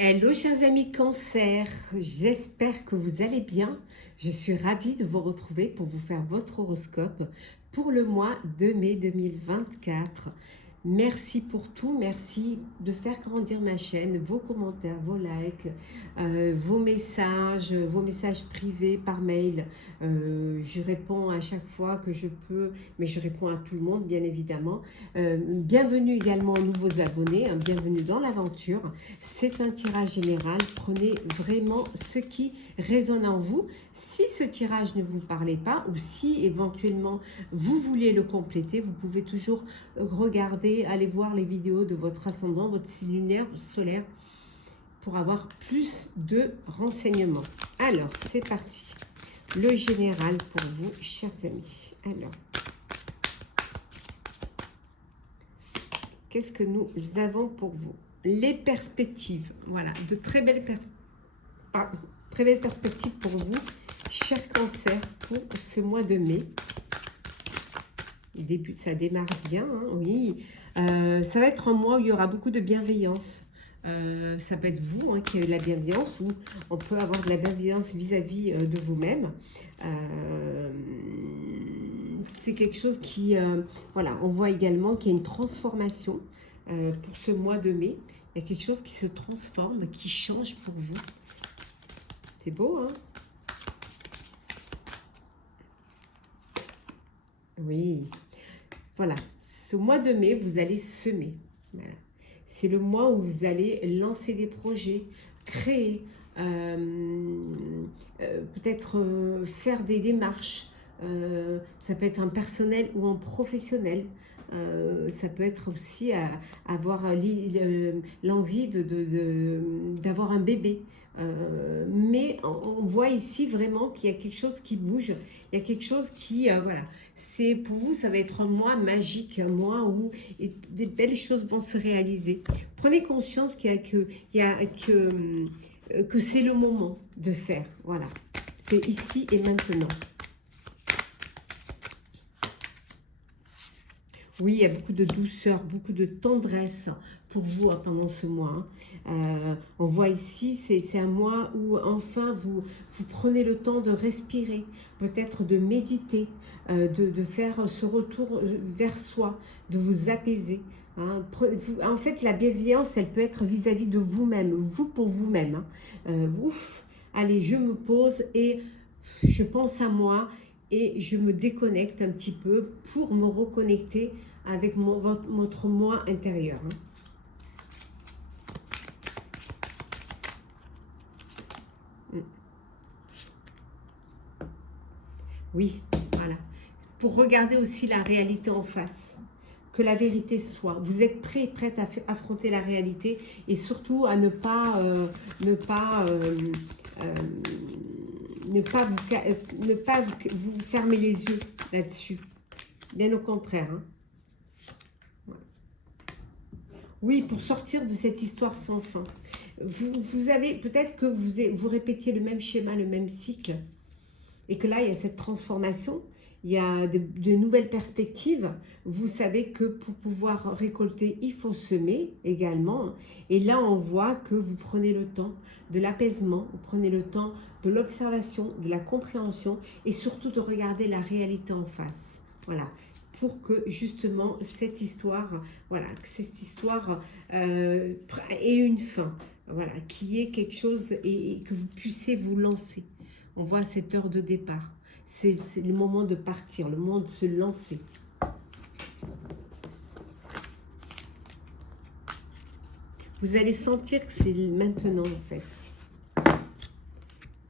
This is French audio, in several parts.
Hello chers amis cancer, j'espère que vous allez bien. Je suis ravie de vous retrouver pour vous faire votre horoscope pour le mois de mai 2024. Merci pour tout, merci de faire grandir ma chaîne, vos commentaires, vos likes, vos messages privés par mail. Je réponds à chaque fois que je peux, mais je réponds à tout le monde bien évidemment. Bienvenue également aux nouveaux abonnés, hein, bienvenue dans l'aventure. C'est un tirage général, prenez vraiment ce qui résonne en vous. Si ce tirage ne vous parlait pas ou si éventuellement vous voulez le compléter, vous pouvez toujours regarder, aller voir les vidéos de votre ascendant, votre signe lunaire, solaire, pour avoir plus de renseignements. Alors, c'est parti. Le général pour vous, chers amis. Alors, qu'est-ce que nous avons pour vous? Les perspectives, voilà, de très belles perspectives pour vous, chers Cancer, pour ce mois de mai. Début, ça démarre bien, hein, oui. Ça va être un mois où il y aura beaucoup de bienveillance. Ça peut être vous hein, qui avez de la bienveillance, ou on peut avoir de la bienveillance vis-à-vis de vous-même. C'est quelque chose qui, voilà, on voit également qu'il y a une transformation pour ce mois de mai. Il y a quelque chose qui se transforme, qui change pour vous. C'est beau, hein? Oui. Voilà. Ce mois de mai, vous allez semer. Voilà. C'est le mois où vous allez lancer des projets, créer, peut-être faire des démarches. Ça peut être en personnel ou en professionnel. Ça peut être aussi avoir l'envie d'avoir un bébé. Mais on voit ici vraiment qu'il y a quelque chose qui bouge, il y a quelque chose qui, voilà, c'est pour vous, ça va être un mois magique, un mois où des belles choses vont se réaliser. Prenez conscience que c'est le moment de faire, voilà, c'est ici et maintenant. Oui, il y a beaucoup de douceur, beaucoup de tendresse pour vous pendant ce mois. On voit ici, c'est un mois où enfin vous prenez le temps de respirer, peut-être de méditer, de faire ce retour vers soi, de vous apaiser. Hein. En fait, la bienveillance, elle peut être vis-à-vis de vous-même, vous pour vous-même. Hein. Ouf, allez, je me pose et je pense à moi et je me déconnecte un petit peu pour me reconnecter avec votre moi intérieur. Hein. Oui, voilà. Pour regarder aussi la réalité en face. Que la vérité soit. Vous êtes prêt et prête à affronter la réalité et surtout à ne pas vous fermer les yeux là-dessus. Bien au contraire. Hein. Oui, pour sortir de cette histoire sans fin. Vous avez, peut-être que vous répétiez le même schéma, le même cycle, et que là, il y a cette transformation, il y a de nouvelles perspectives. Vous savez que pour pouvoir récolter, il faut semer également. Et là, on voit que vous prenez le temps de l'apaisement, vous prenez le temps de l'observation, de la compréhension, et surtout de regarder la réalité en face. Voilà. Pour que justement cette histoire, voilà, que cette histoire ait une fin, voilà, qu'il y ait quelque chose et que vous puissiez vous lancer. On voit cette heure de départ. C'est le moment de partir, le moment de se lancer. Vous allez sentir que c'est maintenant en fait.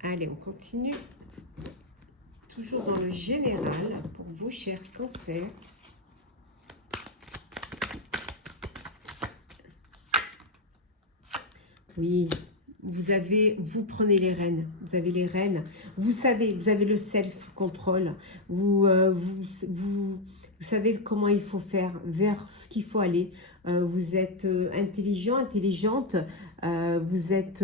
Allez, on continue. Toujours dans le général, pour vous, chers Cancer. Oui, vous prenez les rênes, vous avez les rênes. Vous savez, vous avez le self-control. Vous savez comment il faut faire, vers ce qu'il faut aller. Vous êtes intelligent, intelligente. Vous êtes...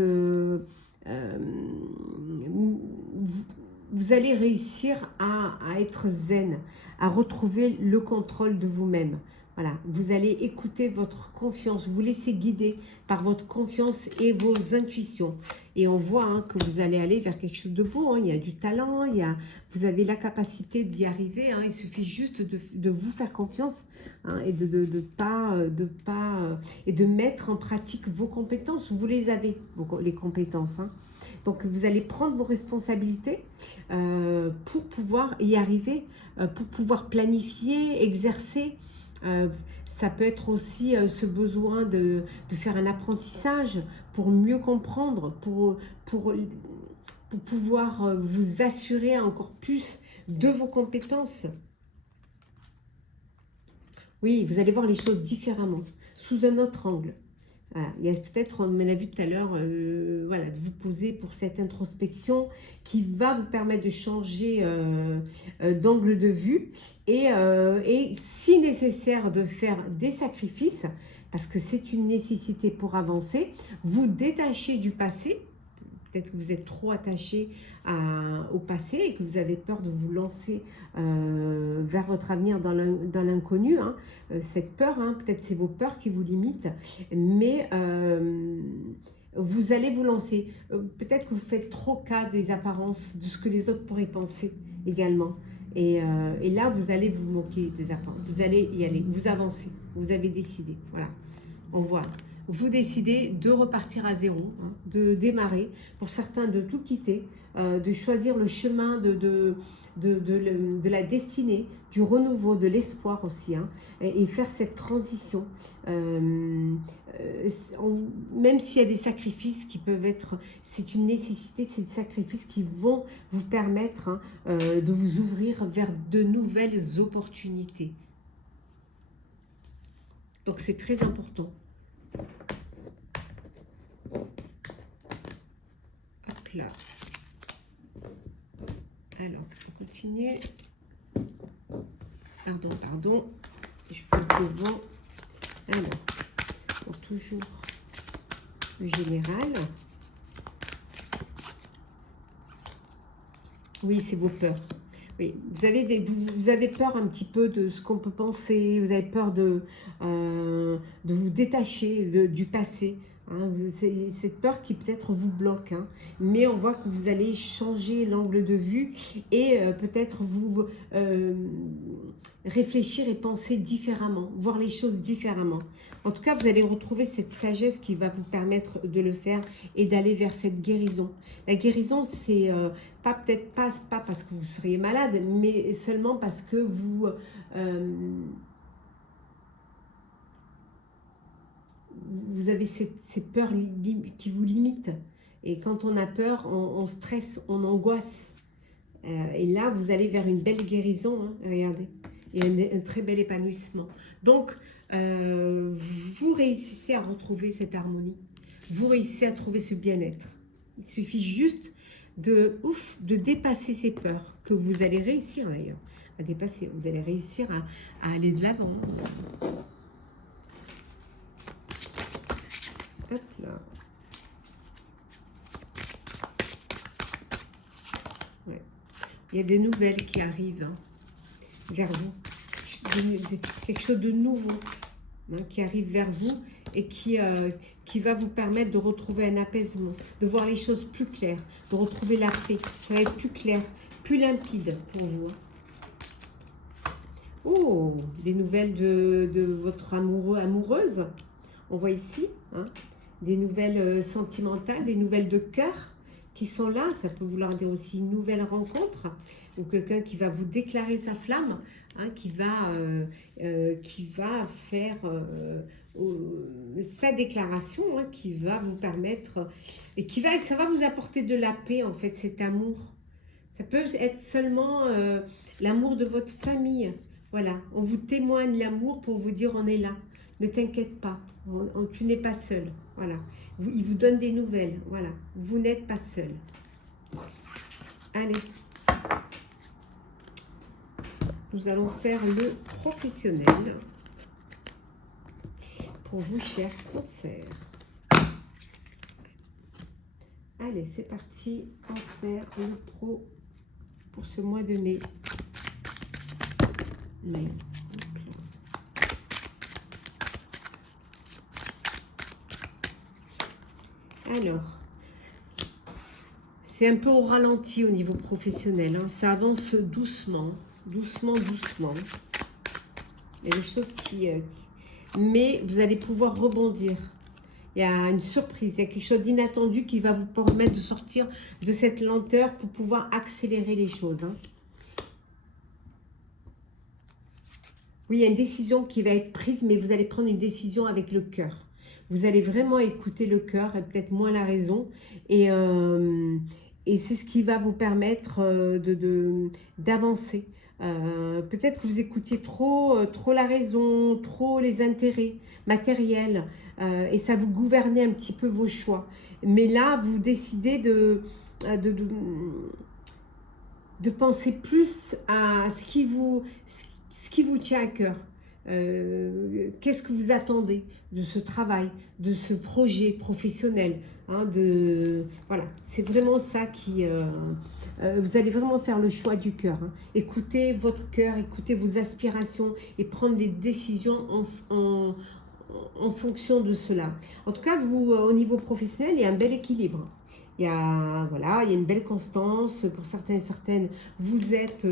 vous allez réussir à être zen, à retrouver le contrôle de vous-même. Voilà, vous allez écouter votre confiance, vous laisser guider par votre confiance et vos intuitions. Et on voit hein, que vous allez aller vers quelque chose de beau, hein. Il y a du talent, vous avez la capacité d'y arriver. Hein. Il suffit juste de vous faire confiance hein, et et de mettre en pratique vos compétences. Vous les avez, les compétences. Hein. Donc, vous allez prendre vos responsabilités pour pouvoir y arriver, pour pouvoir planifier, exercer. Ça peut être aussi ce besoin de faire un apprentissage pour mieux comprendre, pour pouvoir vous assurer encore plus de vos compétences. Oui, vous allez voir les choses différemment, sous un autre angle. Voilà. Il y a peut-être, on l'a vu tout à l'heure, voilà, de vous poser pour cette introspection qui va vous permettre de changer d'angle de vue et si nécessaire de faire des sacrifices, parce que c'est une nécessité pour avancer, vous détacher du passé. Peut-être que vous êtes trop attaché au passé et que vous avez peur de vous lancer vers votre avenir dans l'inconnu. Hein. Cette peur, hein, peut-être c'est vos peurs qui vous limitent, mais vous allez vous lancer. Peut-être que vous faites trop cas des apparences, de ce que les autres pourraient penser également. Et là, vous allez vous moquer des apparences. Vous allez y aller, vous avancez, vous avez décidé. Voilà, on voit. Vous décidez de repartir à zéro, hein, de démarrer, pour certains de tout quitter, de choisir le chemin de la destinée, du renouveau, de l'espoir aussi, hein, et faire cette transition. Même s'il y a des sacrifices qui peuvent être, c'est une nécessité, c'est des sacrifices qui vont vous permettre hein, de vous ouvrir vers de nouvelles opportunités. Donc c'est très important. Hop là. Alors, on continue. Pardon. Je passe devant. Alors, pour toujours le général. Oui, c'est vos peurs. Oui, vous avez peur un petit peu de ce qu'on peut penser, vous avez peur de vous détacher du passé. Hein, cette peur qui peut-être vous bloque, hein, mais on voit que vous allez changer l'angle de vue et peut-être vous réfléchir et penser différemment, voir les choses différemment. En tout cas, vous allez retrouver cette sagesse qui va vous permettre de le faire et d'aller vers cette guérison. La guérison, c'est peut-être pas parce que vous seriez malade, mais seulement parce que vous avez ces peurs qui vous limitent. Et quand on a peur, on stresse, on angoisse. Et là, vous allez vers une belle guérison, hein, regardez. Et un très bel épanouissement. Donc, vous réussissez à retrouver cette harmonie. Vous réussissez à trouver ce bien-être. Il suffit juste de dépasser ces peurs, que vous allez réussir d'ailleurs à dépasser. Vous allez réussir à aller de l'avant. Hop là. Ouais. Il y a des nouvelles qui arrivent hein, vers vous. Quelque chose de nouveau hein, qui arrive vers vous et qui va vous permettre de retrouver un apaisement, de voir les choses plus claires, de retrouver la paix. Ça va être plus clair, plus limpide pour vous. Oh, des nouvelles de votre amoureux, amoureuse. On voit ici hein, des nouvelles sentimentales, des nouvelles de cœur qui sont là. Ça peut vouloir dire aussi une nouvelle rencontre ou quelqu'un qui va vous déclarer sa flamme, hein, qui va faire sa déclaration, hein, qui va vous permettre et ça va vous apporter de la paix en fait, cet amour. Ça peut être seulement l'amour de votre famille. Voilà, on vous témoigne l'amour pour vous dire on est là. Ne t'inquiète pas, tu n'es pas seul. Voilà, il vous donne des nouvelles. Voilà, vous n'êtes pas seul. Allez, nous allons faire le professionnel pour vous, chers cancers. Allez, c'est parti, cancer, le pro pour ce mois de mai. Alors, c'est un peu au ralenti au niveau professionnel. Hein. Ça avance doucement, doucement, doucement. Il y a des choses qui... mais vous allez pouvoir rebondir. Il y a une surprise, il y a quelque chose d'inattendu qui va vous permettre de sortir de cette lenteur pour pouvoir accélérer les choses. Hein. Oui, il y a une décision qui va être prise, mais vous allez prendre une décision avec le cœur. Vous allez vraiment écouter le cœur et peut-être moins la raison. Et c'est ce qui va vous permettre d'avancer. Peut-être que vous écoutiez trop la raison, trop les intérêts matériels. Et ça vous gouvernait un petit peu vos choix. Mais là, vous décidez de penser plus à ce qui vous tient à cœur. Qu'est-ce que vous attendez de ce travail, de ce projet professionnel, hein, voilà, c'est vraiment ça qui... vous allez vraiment faire le choix du cœur. Hein. Écoutez votre cœur, écoutez vos aspirations et prendre des décisions en fonction de cela. En tout cas, vous, au niveau professionnel, il y a un bel équilibre. Voilà, il y a une belle constance. Pour certains et certaines, vous êtes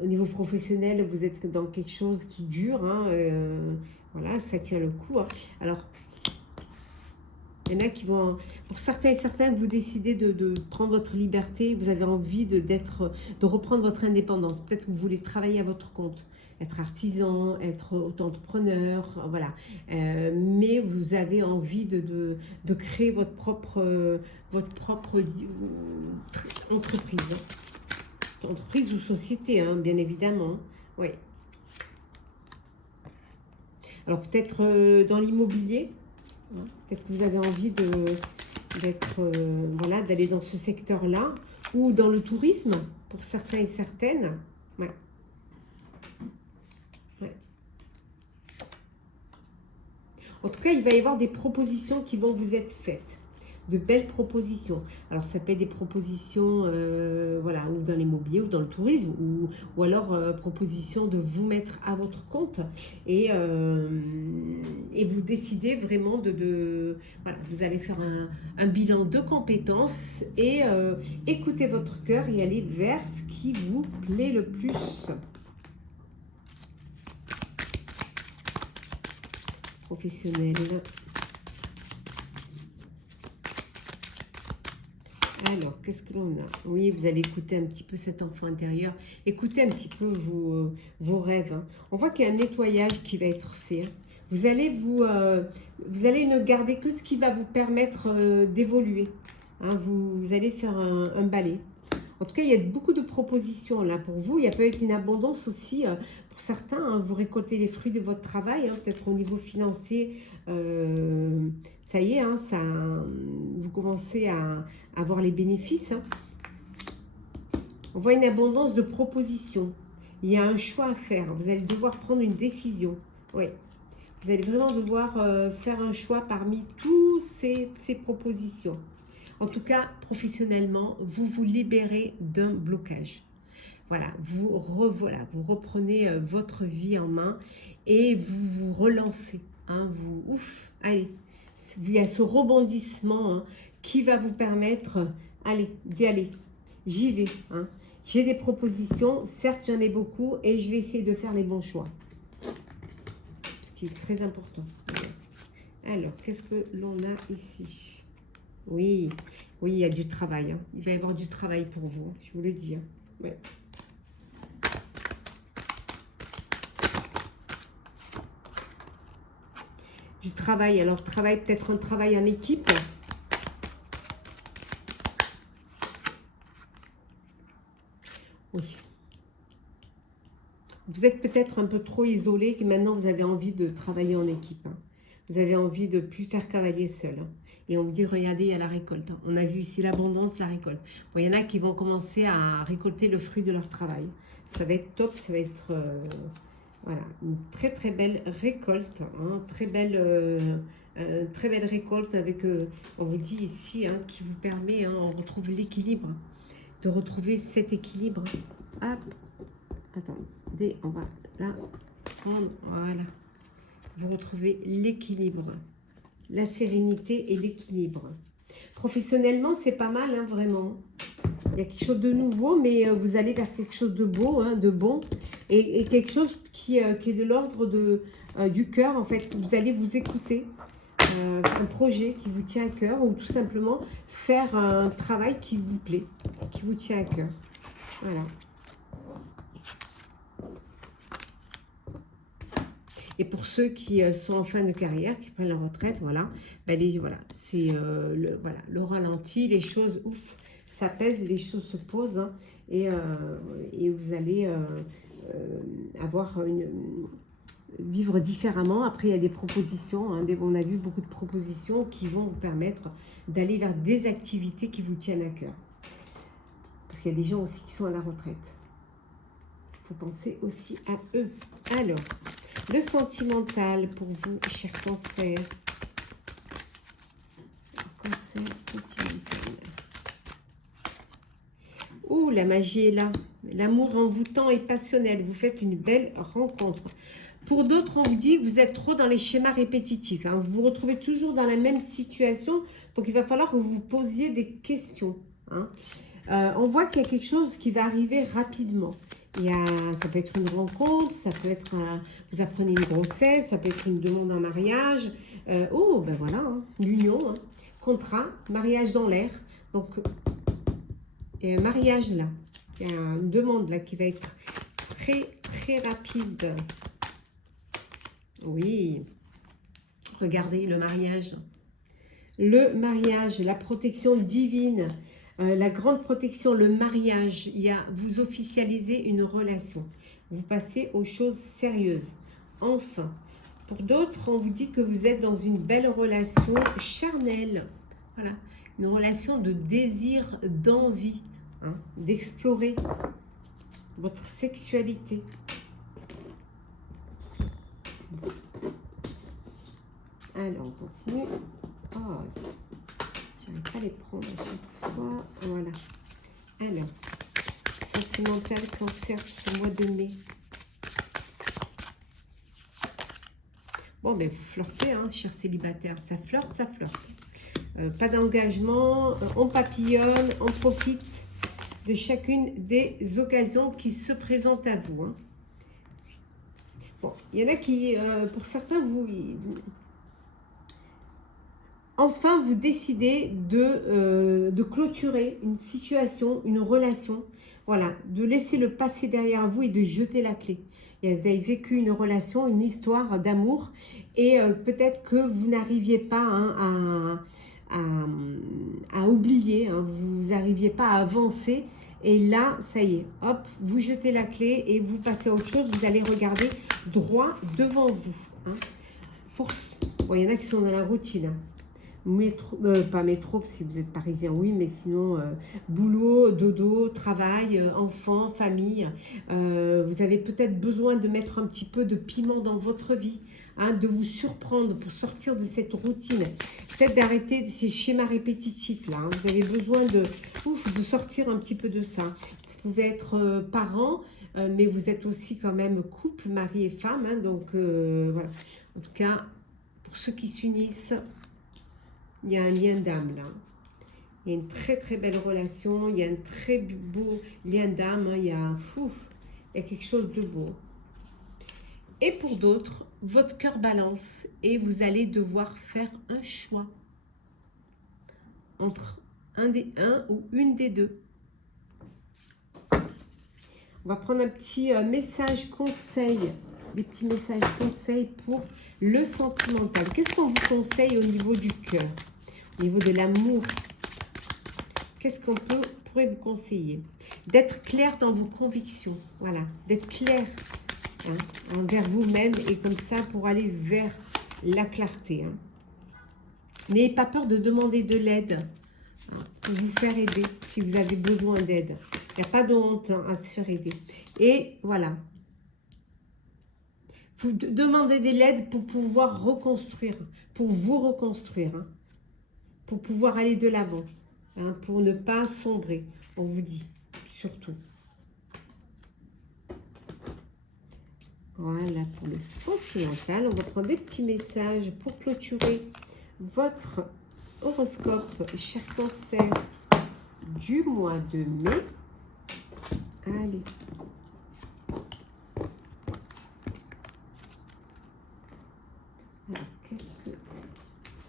au niveau professionnel, vous êtes dans quelque chose qui dure. Hein, voilà, ça tient le coup. Hein. Alors, il y en a qui vont... Pour certains et certaines, vous décidez de prendre votre liberté. Vous avez envie de reprendre votre indépendance. Peut-être que vous voulez travailler à votre compte. Être artisan, être auto-entrepreneur, voilà. Mais vous avez envie de créer votre propre entreprise. Entreprise ou société, hein, bien évidemment. Oui. Alors peut-être dans l'immobilier, hein, peut-être que vous avez envie voilà, d'aller dans ce secteur-là, ou dans le tourisme, pour certains et certaines. Ouais. Ouais. En tout cas, il va y avoir des propositions qui vont vous être faites. De belles propositions. Alors, ça peut être des propositions voilà, ou dans l'immobilier ou dans le tourisme, ou alors propositions de vous mettre à votre compte et vous décidez vraiment voilà, vous allez faire un bilan de compétences et écoutez votre cœur et aller vers ce qui vous plaît le plus. Professionnel. Alors, qu'est-ce que l'on a? Oui, vous allez écouter un petit peu cet enfant intérieur. Écoutez un petit peu vos rêves. Hein. On voit qu'il y a un nettoyage qui va être fait. Hein. Vous allez ne garder que ce qui va vous permettre d'évoluer. Hein. Vous allez faire un balai. En tout cas, il y a beaucoup de propositions là pour vous. Il y a peut-être une abondance aussi pour certains. Hein. Vous récoltez les fruits de votre travail, hein, peut-être au niveau financier. Ça y est, hein, vous commencez à avoir les bénéfices. Hein. On voit une abondance de propositions. Il y a un choix à faire. Vous allez devoir prendre une décision. Oui. Vous allez vraiment devoir faire un choix parmi toutes ces propositions. En tout cas, professionnellement, vous vous libérez d'un blocage. Voilà, vous reprenez votre vie en main et vous vous relancez. Hein, allez, il y a ce rebondissement hein, qui va vous permettre, allez, d'y aller. J'y vais. Hein. J'ai des propositions, certes j'en ai beaucoup et je vais essayer de faire les bons choix. Ce qui est très important. Alors, qu'est-ce que l'on a ici? Oui, il y a du travail. Hein. Il va y avoir du travail pour vous, je vous le dis. Hein. Ouais. Du travail, alors peut-être un travail en équipe. Oui. Vous êtes peut-être un peu trop isolé, que maintenant vous avez envie de travailler en équipe. Hein. Vous avez envie de ne plus faire cavalier seul. Hein. Et on me dit, regardez, il y a la récolte. Hein. On a vu ici l'abondance, la récolte. Bon, il y en a qui vont commencer à récolter le fruit de leur travail. Ça va être top, ça va être voilà, une très très belle récolte. Hein. Très belle récolte avec, on vous dit ici, hein, qui vous permet, hein, on retrouve l'équilibre, de retrouver cet équilibre. Hop, attendez, on va là prendre, voilà. vous retrouvez l'équilibre, la sérénité et l'équilibre. Professionnellement, c'est pas mal, hein, vraiment. Il y a quelque chose de nouveau, mais vous allez vers quelque chose de beau, hein, de bon, et quelque chose qui est de l'ordre du cœur, en fait. Vous allez vous écouter, un projet qui vous tient à cœur, ou tout simplement faire un travail qui vous plaît, qui vous tient à cœur. Voilà. Et pour ceux qui sont en fin de carrière, qui prennent leur retraite, voilà, ben voilà, c'est le ralenti, les choses, ouf, ça pèse, les choses se posent, hein, et vous allez vivre différemment. Après, il y a des propositions, hein, on a vu beaucoup de propositions qui vont vous permettre d'aller vers des activités qui vous tiennent à cœur. Parce qu'il y a des gens aussi qui sont à la retraite. Il faut penser aussi à eux. Alors, le sentimental pour vous, cher Cancer. Cancer sentimental. Oh, la magie est là. L'amour envoûtant et passionnel. Vous faites une belle rencontre. Pour d'autres, on vous dit que vous êtes trop dans les schémas répétitifs. Hein. Vous vous retrouvez toujours dans la même situation. Donc, il va falloir que vous vous posiez des questions. Hein. On voit qu'il y a quelque chose qui va arriver rapidement. Ça peut être une rencontre, ça peut être vous apprenez une grossesse, ça peut être une demande en mariage. Oh, ben voilà, hein, l'union, hein, contrat, mariage dans l'air. Donc, il y a un mariage là, il y a une demande là qui va être très, très rapide. Oui, regardez le mariage. Le mariage, la protection divine. La grande protection, le mariage, vous officialisez une relation. Vous passez aux choses sérieuses. Enfin, pour d'autres, on vous dit que vous êtes dans une belle relation charnelle. Voilà, une relation de désir, d'envie, hein, d'explorer votre sexualité. Alors, on continue. Oh, j'arrive pas à les prendre à chaque fois. Voilà. Alors, sentimental, Cancer, ce mois de mai. Bon, ben vous flirtez, hein, chers célibataires. Ça flirte, ça flirte. Pas d'engagement, on papillonne, on profite de chacune des occasions qui se présentent à vous. Hein. Bon, il y en a qui, pour certains, enfin, vous décidez de clôturer une situation, une relation, voilà, de laisser le passé derrière vous et de jeter la clé. Et vous avez vécu une relation, une histoire d'amour, et peut-être que vous n'arriviez pas, hein, à oublier, hein, vous n'arriviez pas à avancer, et là, ça y est, hop, vous jetez la clé et vous passez à autre chose, vous allez regarder droit devant vous. Hein. Bon, il y en a qui sont dans la routine, hein. Métro, pas métro si vous êtes parisien, oui, mais sinon boulot, dodo, travail, enfants, famille. Vous avez peut-être besoin de mettre un petit peu de piment dans votre vie, hein, de vous surprendre pour sortir de cette routine. Peut-être d'arrêter ces schémas répétitifs là. Hein. Vous avez besoin de sortir un petit peu de ça. Vous pouvez être parent, mais vous êtes aussi quand même couple, mari et femme. Hein, donc voilà. En tout cas, pour ceux qui s'unissent, il y a un lien d'âme là. Il y a une très très belle relation. Il y a un très beau lien d'âme. Hein, il y a quelque chose de beau. Et pour d'autres, votre cœur balance et vous allez devoir faire un choix entre un ou une des deux. On va prendre un petit message conseil, des petits messages conseils pour le sentimental. Qu'est-ce qu'on vous conseille au niveau du cœur? Au niveau de l'amour, qu'est-ce qu'on pourrait vous conseiller? D'être clair dans vos convictions, voilà, d'être clair, hein, envers vous-même et comme ça pour aller vers la clarté. Hein. N'ayez pas peur de demander de l'aide, hein, pour vous faire aider si vous avez besoin d'aide. Il n'y a pas de honte, hein, à se faire aider. Et voilà. Vous demandez de l'aide pour pouvoir reconstruire, pour vous reconstruire. Hein. Pour pouvoir aller de l'avant, hein, pour ne pas sombrer, on vous dit, surtout. Voilà pour le sentimental. On va prendre des petits messages pour clôturer votre horoscope, cher Cancer, du mois de mai. Allez. Alors, qu'est-ce que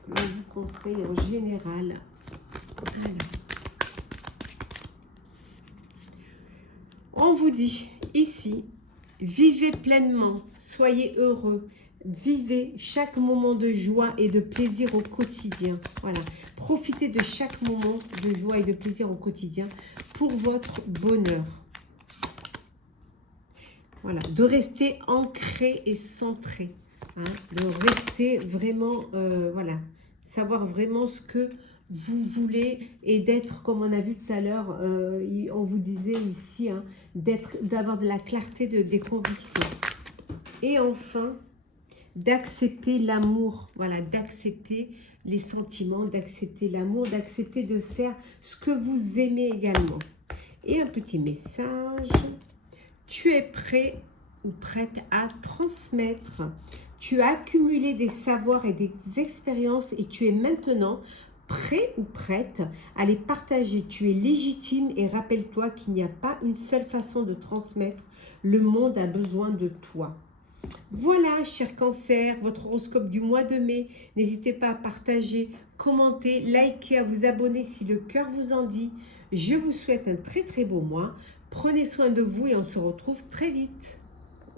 l'on vous conseille en général? Alors, on vous dit ici, vivez pleinement, soyez heureux, vivez chaque moment de joie et de plaisir au quotidien. Voilà, profitez de chaque moment de joie et de plaisir au quotidien pour votre bonheur. Voilà, de rester ancré et centré, hein, de rester vraiment, voilà, savoir vraiment ce que vous voulez et d'être, comme on a vu tout à l'heure, on vous disait ici, hein, d'avoir de la clarté des convictions. Et enfin, d'accepter l'amour, voilà, d'accepter les sentiments, d'accepter l'amour, d'accepter de faire ce que vous aimez également. Et un petit message. Tu es prêt ou prête à transmettre. Tu as accumulé des savoirs et des expériences et tu es maintenant prêt ou prête à les partager. Tu es légitime et rappelle-toi qu'il n'y a pas une seule façon de transmettre. Le monde a besoin de toi. Voilà, cher Cancer, votre horoscope du mois de mai. N'hésitez pas à partager, commenter, liker, à vous abonner si le cœur vous en dit. Je vous souhaite un très très beau mois. Prenez soin de vous et on se retrouve très vite.